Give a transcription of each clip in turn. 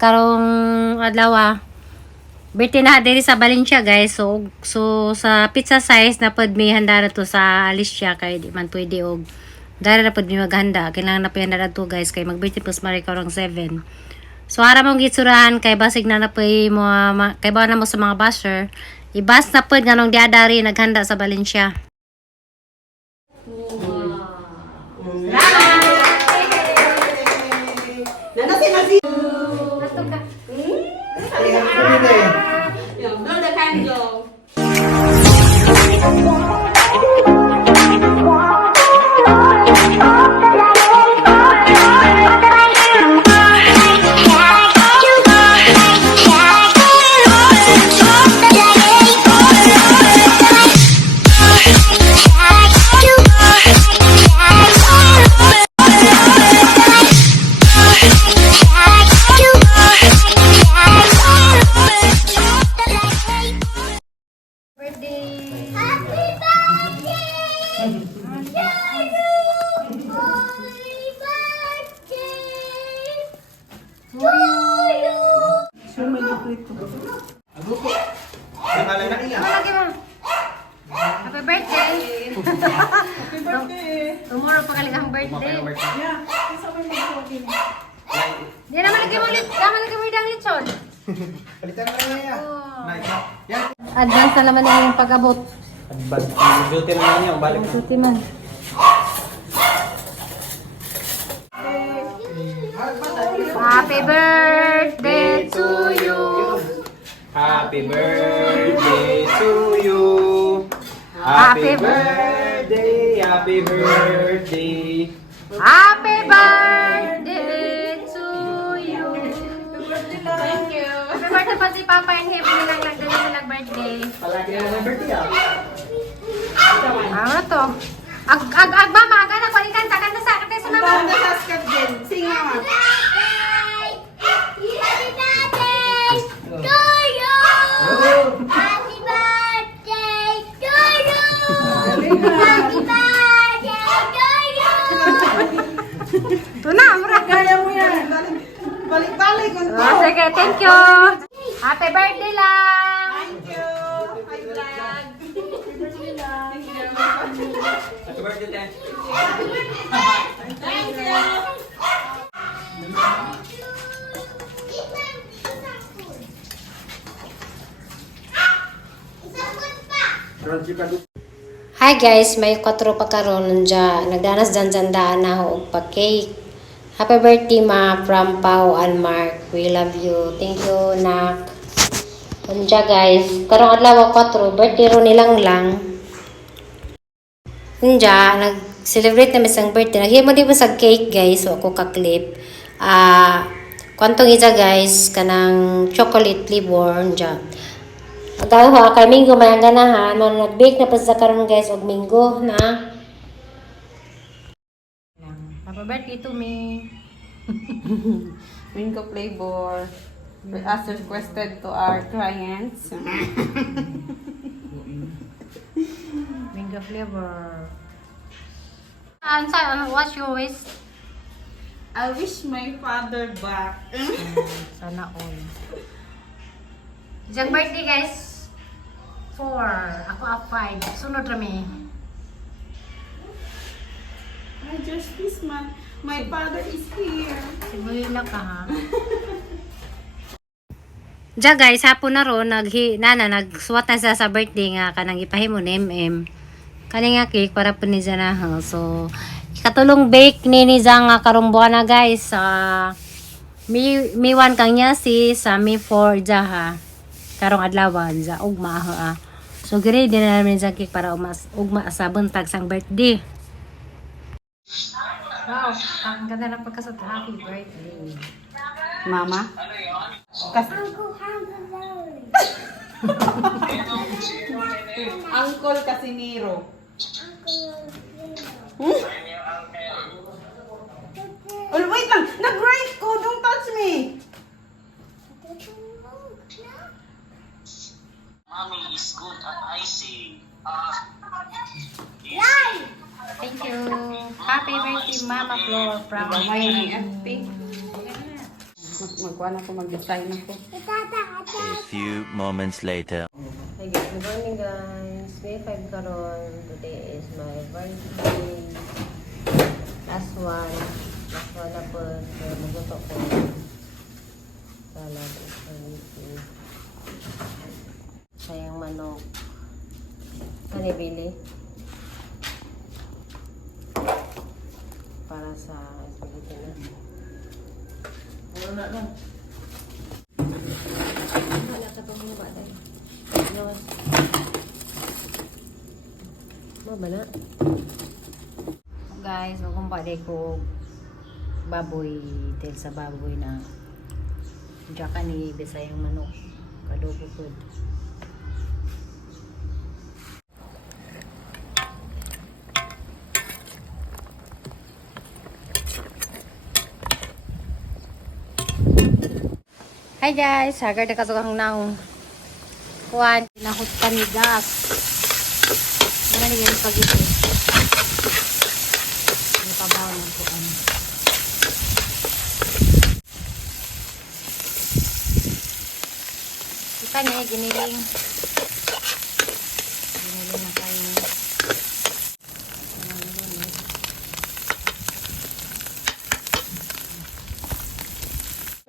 karong adlaw birthday na diri sa Valencia guys. So sa pizza size na pod may handa na to sa Alicia kay di man pwede og dara na pod may maghanda. Kailangan na handa na to guys kay mag-birthday plus mari karong 7. So ara mong gitsurahan kay basig na napoy mo kay ba na mo sa mga basher. Ibas na pod nganong diadari naghanda sa Valencia. Blow the candle. Happy birthday! Happy birthday! Tomorrow pa kaligahang birthday. Yeah, isa may mag-jogging. Di naman lagi mo idang lechon. Palitan na lang yan. Yan. Advance na naman yung pag-abot. Duty na lang yan. Balik. Suti man. Happy birthday to you. Happy birthday to you. Happy birthday. Happy birthday. Happy birthday to you. Thank you. Happy birthday pa si Papa and Happy nilang nag-birthday. Palagi na may birthday ah. Ano to? Ag mama, agana ko ikan kanta sa kanta sa mama. Mama, nasaskat din. Sing mama. Ito na, mura. Kaya mo yan. Balik-balik. Oh, sige, thank you. Happy birthday lang. Thank you. Hi, vlog. Thank you. Happy birthday, Ten. Thank you. Hi guys, may 4 pa karon dyan. Nagdanas dyan na ako og pa-cake. Happy birthday ma from Pau and Mark. We love you. Thank you, Nak. Unja guys, karong adlaw 4 birthday ro nilang lang. Unja nag-celebrate na misang birthday. Naghimo di ba sa cake guys, so ako ka-clip. Kwantong isa guys kanang chocolate flavor unja. Agaw ha, kay Minggo may ang ganahan. Nag-bake na pa sa karon guys, og Minggo na. Happy birthday to me. Mango flavor. As requested to our clients. Mango flavor. What's your wish? I wish my father back. Sana all. Diyan birthday guys. 4. Ako 5. Sunod rami. I just miss my father is here. Siguro ka ha. Diyan guys, hapon na ron, nagsuwat na siya sa birthday nga, kanang ipahimo ni MM. Kani nga cake para po ni na ha. So, katulong bake ni Niza nga karong buwan na guys. Mi 1 kang niya si sa mi 4 dya ha. Karong adlaw dya, ugma ha. So, gire din na namin dyan cake para ugma sa buntag sang birthday. Wow, ang ganda ng pagkasot. Happy birthday. Mama? Uncle Casimiro. Oh, wait lang! Nag-write ko! Don't touch me! Mommy is good at icing. Thank you. Happy birthday, Mama Flor from May FP. Magkuhan ako, mag-design ako. A few moments later. Hi guys, good morning guys. May 5 karon. Today is my birthday. Last one na po. So, magluto ko. Salad. Sayang manok. Saan ibili? Para sa spaghetti na. Wala ka itong mga bata. Lawas. Ba na? Guys, magkumpade ko baboy. Dahil sa baboy na diyan ka ni Bisayang manok. Kadobo food. Hi guys, hagar na kasukang naong kuhan, pinahot kami gas. Ano na yung pag-ito? May pabaw ng kuhan. Kita niya, giniling. Giniling na kayo.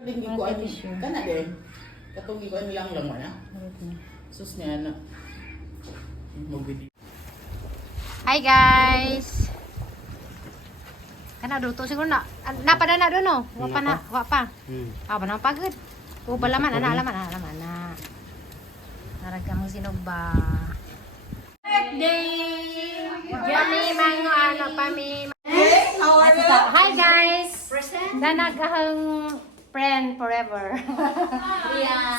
Hindi ko ano, kana din. Katong ko ano lang mo na. Sus niya na. Magbiti. Hi guys! Kana duto siguro na. Napada na doon no? Wa pa na, wa pa. Ah, ba nang pagod. O balaman, alaman na. Naragka mo sinog ba? Birthday! Yummy mango ano pami. Hi guys! Danagahang friend forever.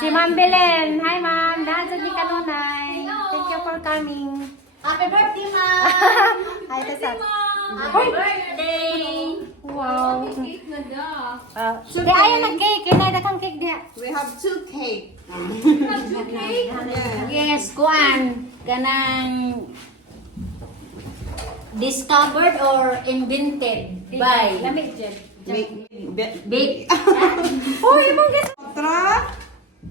Si Ma'am Belen. Hi Ma'am. Nandiyan ni Kanunay. Thank you for coming. Happy birthday, Mom! Hi, Tessa. Happy birthday! Wow. Di ayaw nag-cake. Kinay kang cake diha. We have 2 cake. Yes, kuan. Kanang discovered or invented by Lamig dyan. Big. Uy, ibang gas. Tra?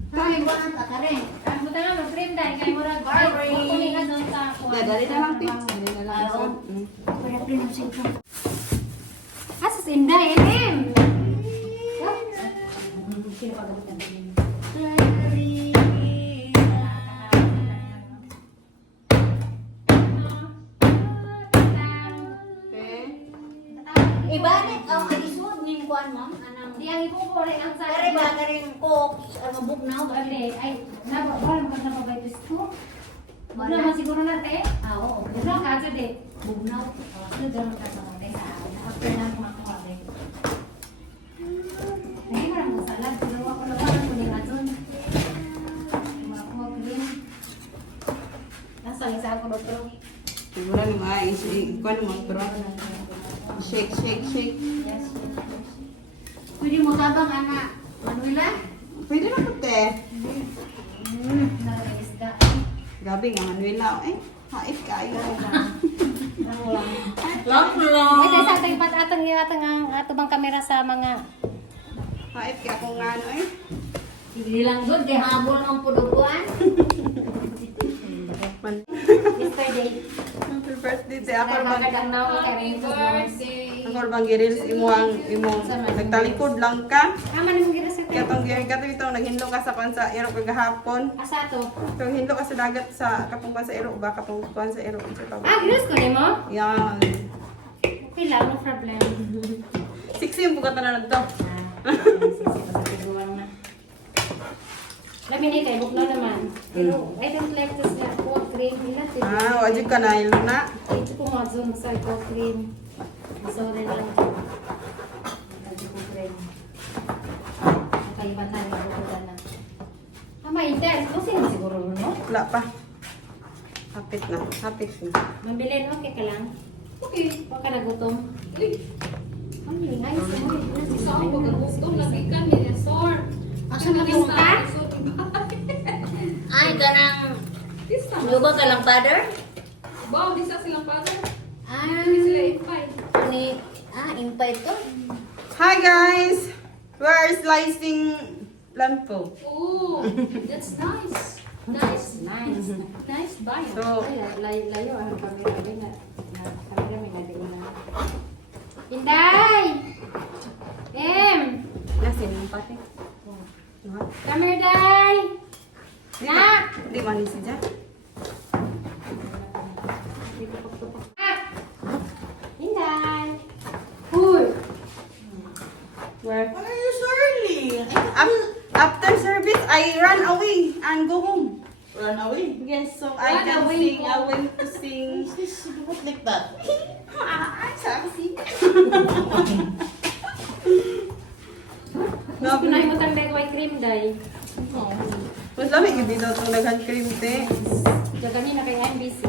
Kami ba ang takarin? Ang buta nga, mag-frame dahil kayo murag. Ay, kukunin ka doon sa kuwan. Dali na lang, Pete. Dali na lang. Ayaw. Kaya pinusin ko. Asas inday, elim. Sino pa gamitan din? Ibalit ang alisod ning kuan, Ma'am. Anang Di ang ipupuri ang sa... Kare ba karin ko ang bugnaw ba? Ay, wala mo ka na pabaytis ko. Wala man siguro na te. Ah, oo. Wala ka sa de. Bugnaw. Ito dyan mo ka sa mga sa akin. After na kumakuha rin. Hindi mo lang mo salad. Pero ako na parang kuning aton. Kumakuha ko rin. Nasa isa ako doktor. Siguro ni mais. Ikuan mo, Tra. Shake. Yes. Pwede mo tabang, anak. Manuela? Pwede na po, te. Nakaisda. Gabi nga, Manuela. Hait kayo. Ay, tayo sa ating atang ang ato bang kamera sa mga... Hait kaya kung ano Hindi lang doon, di habol ang puduguan. Yesterday. Happy birthday, te. Ako bang... Nagkakadang na ako kay Rito. Ako bang girils imong nagtalikod lang ka. Ama na mong ginasip. Kaya itong naghinlo ka sa pansa iro kagahapon. Asa to? Kung hinlo ka sa dagat sa kapungkuan sa iro ba kapungkuan sa iro sa tawag. Ah, ginas ko nimo? Yan. Okay lang, no problem. Siksi yung bugatan na nito. Lami na kay bukla naman. Pero I don't like this na cold cream. Wajib ka na ilo na. Ito po mga zoom sa cold cream. Sorry lang. Ito po cream. Nakaibatan na bukla na. Inter. Kasi na siguro, no? Wala pa. Hapit na. Mabilin, okay ka lang? Okay. Huwag ka nagutom. Ang lingay. Saan ko gagutom lagi kami ni Sor. Asa na po ka? Ay, kanang... Tisa. Luba ka lang, father? Wow, di sa silang father. Ah, Hindi sila invite. ni... Ah, invite ko? Hi guys! We're slicing lampo. Oh, that's nice. Nice. Nice. Nice bite. So, Layo ang kamera na. Kamera may nadiuna. Inday! nasin yung pati. Come here, Day! Nak! Di manis siya. Inday! Uy! Where? Why are you so early? After service, I run away and go home. Run away. Yes, so Run I can away sing. po. I went to sing. This is not like that. Sabi. Mas pinay mo tang white cream, Day. Mas lamig hindi daw itong naghan cream te. Diyo kanina kay MBC.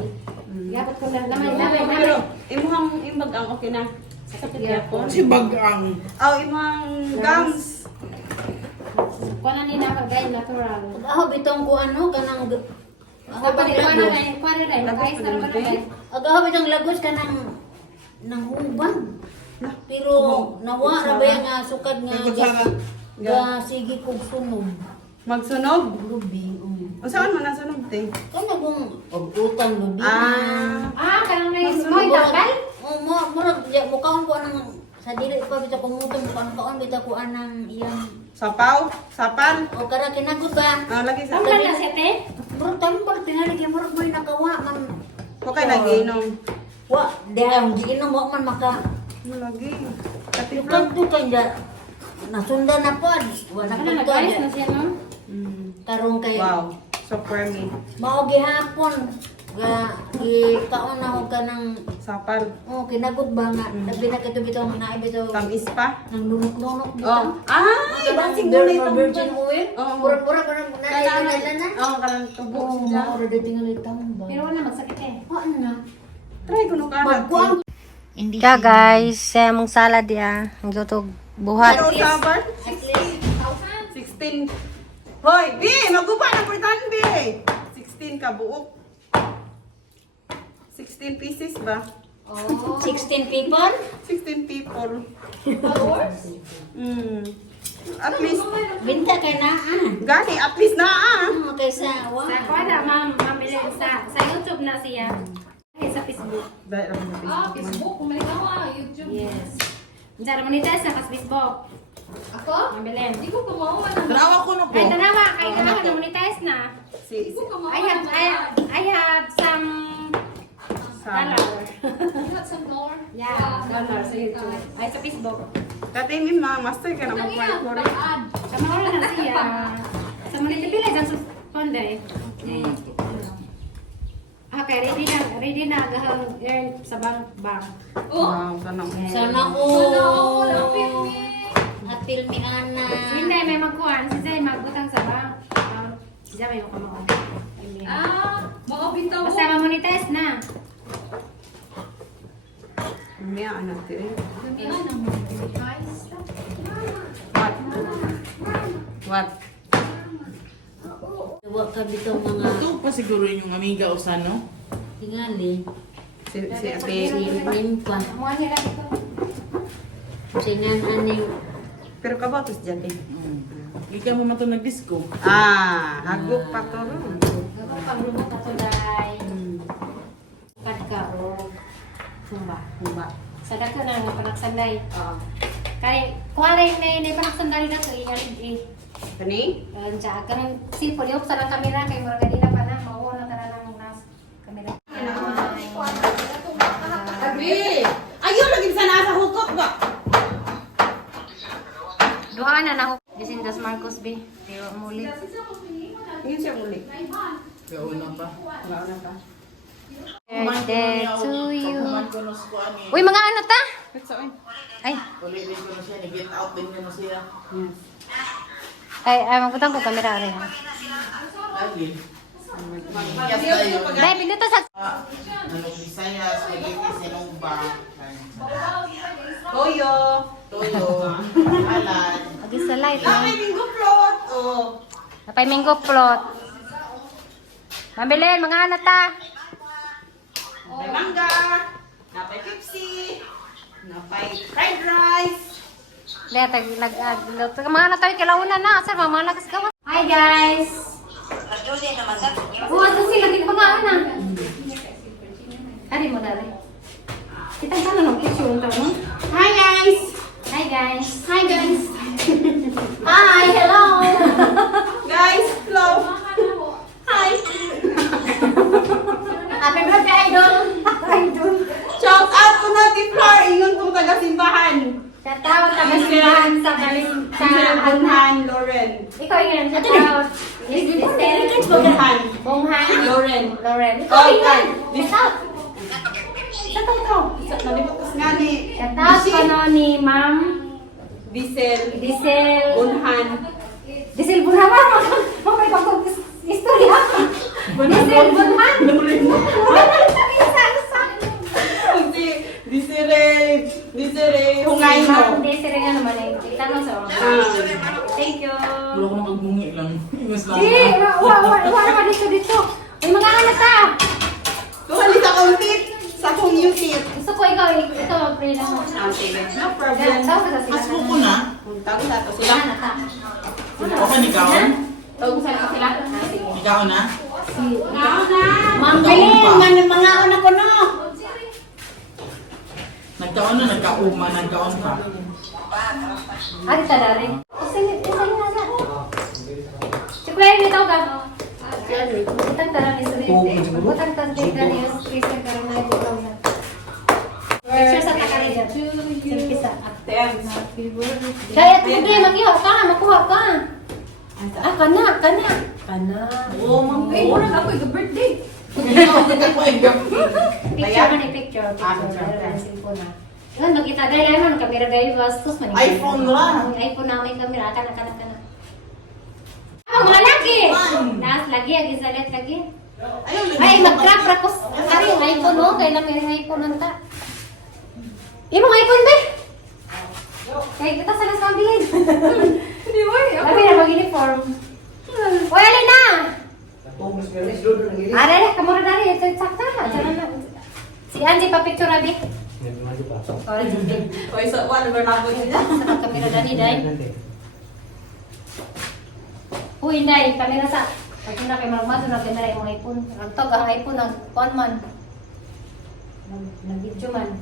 Yapot ko lang. Lamay. Pero imuhang imbag ang okay na. Sa Japon. Si Bagang. Oh, imang gums. Kuha na nila ka, Day, natural. Ako bitong ko ano kanang Dapat ito na rin. Kuha na rin. Mag-ice na naman rin. agaw bitong lagos kanang nang uban. Pero nawa ra ba nga sukad nga ga sige kog sunog. Magsunog. Lubi. O saan man nasunog te? Kana kung utang lubi. Kanang na mo itakal? Murag mukaon ko anang sa dili pa bitaw ko mutong kaon bitaw ko anang iyang Sapaw? Sapal? o kara kinagod ba. Lagi sa Ang na siya, te? Murag tanong pa tingali kay murag may nakawa man. Okay, lagi inom. Wa dahil di inom wa man maka Lagi. Yung Katiplan. kanto kay da nasundan na pod. Wa na Ano na punta nag-ice na da. siya, no? Karong kay Wow. So creamy. mao gihapon ga gikaon na og kanang Sapal. kinagod ba nga labi na kito bitaw na bitaw Tamis pa. nang lunok-lunok Oh. bitaw. Ay, dancing mo na itong virgin oil. Oo. Pura-pura ba na nalala na? Oo, kanang tubo Oo, siya. mao ra dating ba. Pero wala magsakit eh. Wa na. Try ko nung kalat. Magkuang Kaya guys, sa mong salad ya. Ang lutog buhat. Ano sabar? at least 16. Hoy, B! Magupa na portan, B! 16 ka buok. 16 pieces ba? 16 people. 16 people. Followers? At least, Binta kay na gani, at least na kaysa wa. Sa kuwada, ma'am Belen, sa YouTube na siya. Ay, sa Facebook. Dahil ako na Facebook. Kumalikawa. YouTube. Yes. Diyan, monetize na kas Facebook. Ako? Ma'am Belen. Hindi ko kamawa na. Tanawa ko na ko. Ay, tanawa, kay tanawa na monetize na. Si, Hindi ko kamawa I have some Sam. dollar. You got some dollar? Yeah, dollar sa YouTube. Ay, sa Facebook. Dati yung mga master ka na Ano yan? magpapalipore. Bad. Sa maula na siya. Sa monetize dyan sa konde. Okay, ready na agahang earn sa bank. Oh. Wow, sana. Sana Sana all. Apil me. At filmi ana. Hindi, may magkuhan. Si Zay magutang sa bank. Si Zay may makamao. Mga bitaw mo. Basta ma-monetize na. May anak din. Yan ang guys. What? What? Wa ka bitaw mga Ito pa siguro yung amiga o sano. tingali. Si ate. Limpa. Amuan nila dito. Singan aning Pero kabatos dyan eh. Ikaw mo mato nag-disco. Hagok pa to. Gagawin paglumot ato day. Kad ka o sumba. Humba. Sa dako na nga panagsanday. Kaya kuha rin na panagsanday na ito. Iyalig eh. Kani? Diyan, kanang sipol yung sa kamera kay mura ganina pa na. Mauwa na tara ng nas kamera. Abi! Ayaw lagi sa nasa hukok ba? Duha na na. Disindas Marcos B. Pero muli. Yun siya muli. Kaya una pa. Wala pa. Birthday to you. Pagkuman ko na sa kuan eh. Uy, mga ano ta? Ay, Ulit din ko na siya. Nag-get out din ko na siya. ay, magputang ko kamera rin. Lagi. Mag-ingat tayo. Dahil pinuto sa... Nanong Visayas, Spaghetti, Sinumba. Toyo. Toyo. Alan. Agi sa light. May linggo plot. Oh. Napay minggo plot. Mabilin, mga ano ta? Napay mangga. Napay Pepsi. Napay fried rice. Deta mga na tayo kilaunan na. Sir, mga lagas gawa. Hi guys. Oh, ito sila din mga ana. Ari mo na rin. Kita ka na ng picture nito, no? Hi guys! Hi guys. Hi guys! Hi! Hello! Guys, hello. Hi. Happy birthday, Idol! Idol! Shout out ko na ti Flor, ingon kong taga-simbahan. Shoutout taga-simbahan sa Giselle Bunhan, Lauren. Ikaw yung shoutout. Bunhan. Bonghan. Lauren. Lauren. Ikaw Oh, yung this shoutout. Shoutout ko. Nalimutas nga ni Shoutout ko no ni Ma'am Giselle Diesel. Bunhan. Diesel Bunhan. Mamay pag-istorya. Diesel Bunhan. Desiree Hungay Ma'am mo. Diesel nga naman eh. Itanong sa mga. Thank you. Wala ko makagmungi lang. Ingas lang. Di, wala dito. May mga anak ta. Tuhali sa kauntit. Sa kong YouTube. Gusto ko ikaw mag-pray lang. Sige. No problem. Tawag ka sila. Mas ko na. Tawag sa to sila. Anak ta. Okay, ikaw? Tawag sa sila. Sige. Ikaw na? Ma'am Belen, mga una ko no! Nagkaon na, nagkaon pa. Ari ta dari. Isa na na. Si Kuya ni tawag ka. Utang tara ni Suri. Utang tara ni Darius. Kristen karena itu tawag na. Picture sa takari dyan. Selfie sa. Thanks. Kaya tuloy mag-ihaw ka. Makuha ka. Ah, kana. Oh, ma'am. Ay, wala na ako yung birthday. Picture man picture. Cellphone na. Yan, makita gaya man. Kamera gaya bastos man. iPhone lang. iPhone na may kamera. Kana. Ah, mga lagi. Last lagi. Agisalit lagi. Ay, mag-crack rakos. Ari, iPhone no. Kailan may iPhone nanta. Imong iPhone ba? Kaya kita sana sa bilin. Hindi mo eh. Labi na mag-uniform. Uy, alin na! Are, kamura dari. Sakta. Diyan na. Si Angie pa picture abi. Oh, Oy, so what number na po niya? sa kamera dari dai. Uy, dai, kamera sa. Pag na kay magmado na kamera yung iPhone. Ang tog ang iPhone ang phone man. Nag-video man.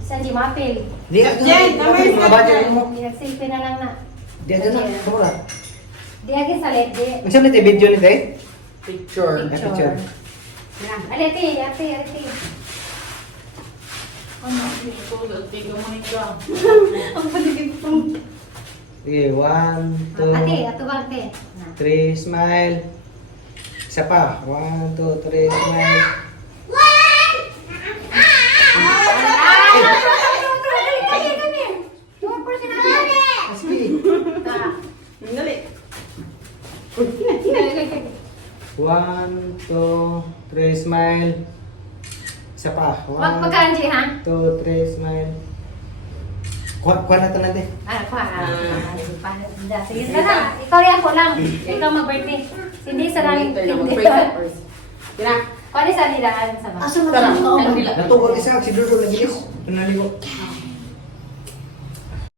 Isa di mapil. Di ka Jen, tama yung mga budget mo. Selfie na lang na. Di ka na. Kamura. Di agi sa LED di. Ang sabi tayo video ni tayo? Picture. Picture. Aleti, ate. Ano, ito, tiga mo ikaw. Ang paligid po. Okay, 1, 2, Ate, ato ba ate? 3, smile. Isa pa. 1, 2, 3, smile. Dali. 1, 2, 3, smile. Isa pa. Wag pagkanji ha? 2, 3, smile. Kuha na ito natin. Sige na. Ikaw yan ko lang. Ikaw mag-birthday. Hindi sa lang. Kina. Kuha ni sa nilaan sa mga. Asa mo lang ako? Natugol isa. Si Dudu lagi is. Tunaligo.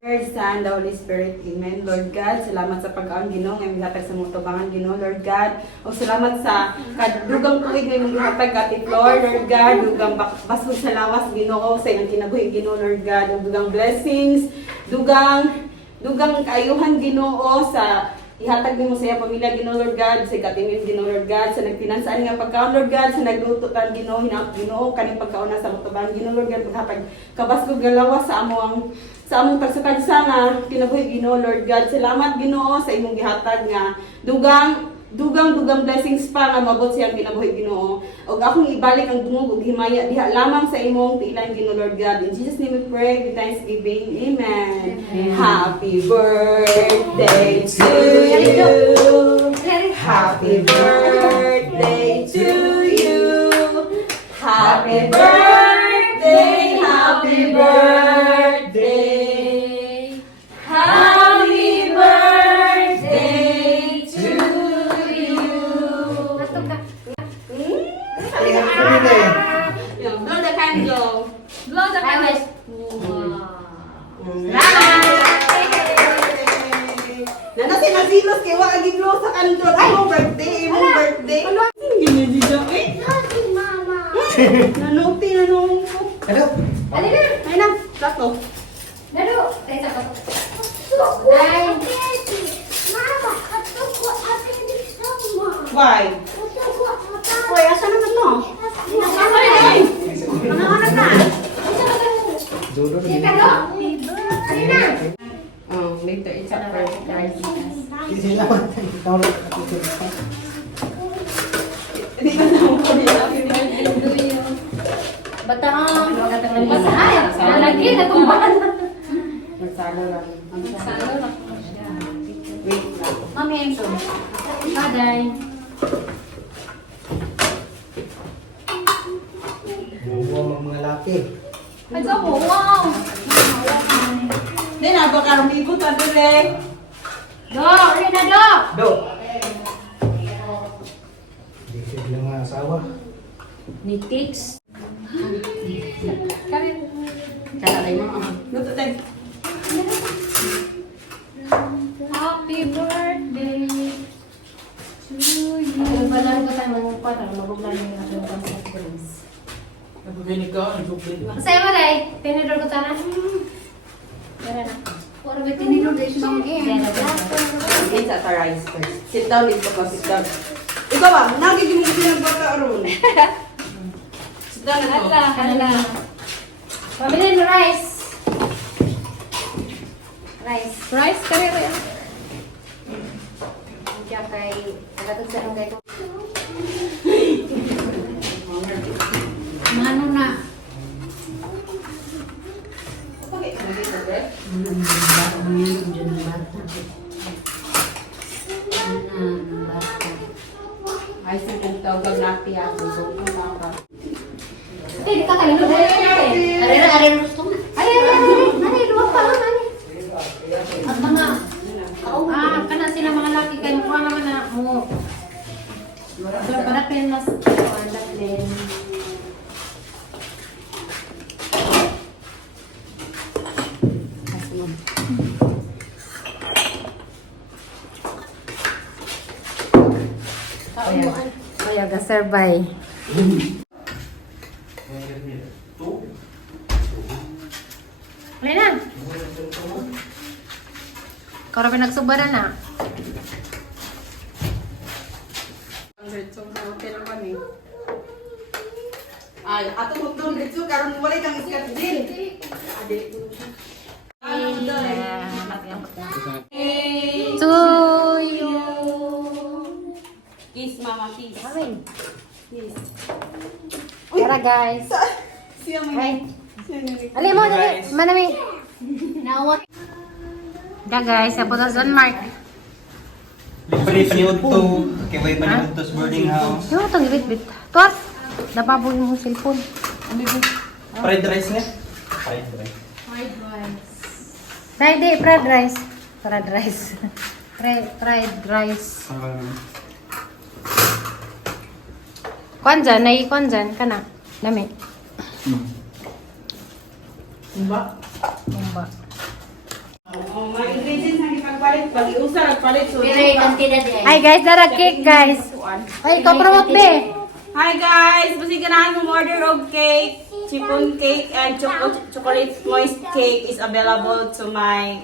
Lord, Son, the Holy Spirit, Amen. Lord God, salamat sa pag-aon Ginoo nga mihatag sa mutubangan Ginoo, Lord God. O salamat sa kadugang tuig nga mihatag Ate Flor, Lord God, dugang basod sa lawas Ginoo sa iyang kinabuhi Ginoo, Lord God, ug dugang blessings, dugang kaayuhan Ginoo sa ihatag nimo sa iyang pamilya Ginoo, Lord God, sa katingin Ginoo, Lord God, sa nagpinansaan nga pagkaon, Lord God, sa nagluto tan Ginoo, hinaot Ginoo kaning pagkaon sa mutubangan Ginoo, Lord God, paghatag kabasgog nga lawas sa among tagsatagsa nga kinabuhi Ginoo, Lord God. Salamat Ginoo sa imong gihatag nga dugang blessings pa nga mabot siyang kinabuhi Ginoo. Og akong ibalik ang dungog ug himaya diha lamang sa imong tiilan Ginoo, Lord God. In Jesus name we pray with thanksgiving. Amen. Happy birthday to you. Happy birthday to you. Happy birthday. Happy birthday. Happy birthday to you. Nastok ka. Ay, happy birthday. Blow the candle. Blow the I wish. candle. Salamat. close kay wa agi close sa kanto. Ay, mo birthday, imong birthday. Ganyan dito eh. Nanuti na nung. Hello? Ay na, plato. Dado. Tayo sa kato. Why? Uy, asa naman to? Ano na? Dulo na. Dado. Oh, later it's a birthday. Sisi naman. Tawag. Hindi ka na mo Bataan. Ay, nalagi na tumbahan. Magsalo lang. Salo lang. Wait lang. Mami, Enzo. Baday. Buwa mga laki. Ay, so mo. Wow. Hindi na, baka rumibot na direk. Do, rin na do. Do! Hindi sila mga asawa. Ni Tix. Kalalay mo. Luto tayo. Happy birthday to you. Ano ba lang ko tayo magpapata? Mabuglan yung aking concept drinks. Nagbibigay ka, ang chocolate. Masaya mo day. Tinidor ko tayo na. Tara na. Para may tinilo dahil siya mga It's at a rice first. Sit down dito ko, sit down. Ikaw ba? Nagiging mo kasi nagbata aron. Sit down na to. Kanala. Pamilin mo rice. Rice. rice karero yan. Diya kay agatog sa nung gaito. Mano na? Ay, sa kong tawag natin ako. So, kung baka. Eh, di ka kayo. Are gusto mo? Ay, luwag pa lang. At mga Kana sila mga laki kayo. Mukha naman na mo. Padapin mas. Padapin. Kaya ga-survive. Wala na. Ikaw rin nagsubara na. So, okay lang kami. Ay, ato mo doon dito, karon wala kang iskat din. Ade. To you. Kiss, mama, kiss. Amin. Kiss. Tara guys. Siya mo. Ay. Ali mo, dali. Manami. nawa. Da guys, sa putas Don Mark. Paniud to, kay way paniud to sa boarding house. Yung itong ibit-bit. Tuwas. Nababoy mo cellphone. Fried rice nga. Fried rice. Dahil di, fried rice. Fried rice. Fried rice. Kuan dyan, kuan dyan, kana. Lami. Diba? Umba. Oh, mga ingredients ang ipagpalit. Pag-iusa, nagpalit. So, Pero yung kantidad eh. Ay guys, dara cake guys. Ay, ikaw promote be. Hi guys! Basi ganahan mo order of cake. Chiffon cake and chocolate moist cake is available to my...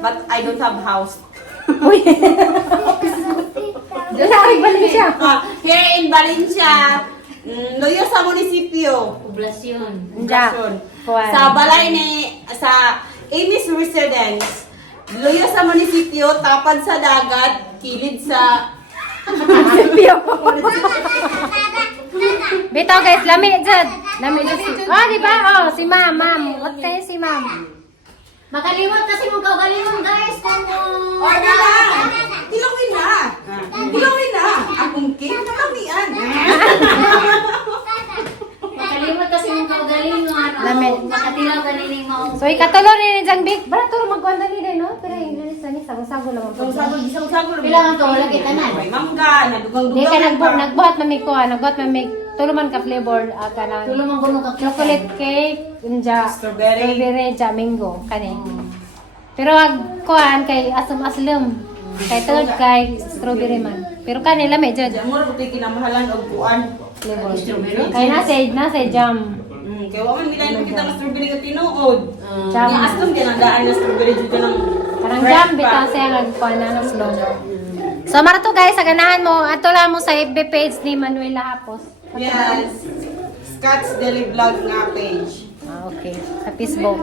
But I don't have house. Uy. Diyan sa aking balik siya. Here in Valencia, Loyo sa munisipyo. Poblasyon. Quezon. Kuan. Sa balay ni sa Amy's Residence. Loyo sa munisipyo, tapad sa dagat, kilid sa Bitaw guys, lami dyan. Lami dyan si... Oh, di ba? Oh, si ma'am, ma'am. What kayo si ma'am? Makalimot kasi mo kaugalimon guys. order na! Tilawin na! Tilawin na! Akong cake, tilawin. Makalimot kasi mo kaugalimon. Lami. Makatilaw ganining mo. So, ikatulo rin dyan, Big. Bara, turo magwanda nila, no? Pero yung ganun sa sago lang. Isang-sago. Kailangan to, wala kita na. May mangga, nadugang-dugang. Di ka nagbuhat mamig ko, nagbuhat mamig. Tulo man ka flavor, ka ng Tulo mong gulo ka chocolate cake, unja, Strawberry. ja, mango, kani. Pero wag kuan kay asam-aslam. Kay third kay strawberry man. Pero kanila medyo Diyan mo rin kinamahalan og kuan. flavor. Kay nasa jam. Kaya waman nila yung kita ng strawberry nga tinuod. Jam. Nga astom ginandaan na strawberry dito ng Parang jam bitaw siya nagkuan na ng slow. So mara to guys, sa ganahan mo, ato lang mo sa FB page ni Manuela Hapos. Yes. Scott's Daily Vlog nga page. Ah, okay. Sa Facebook.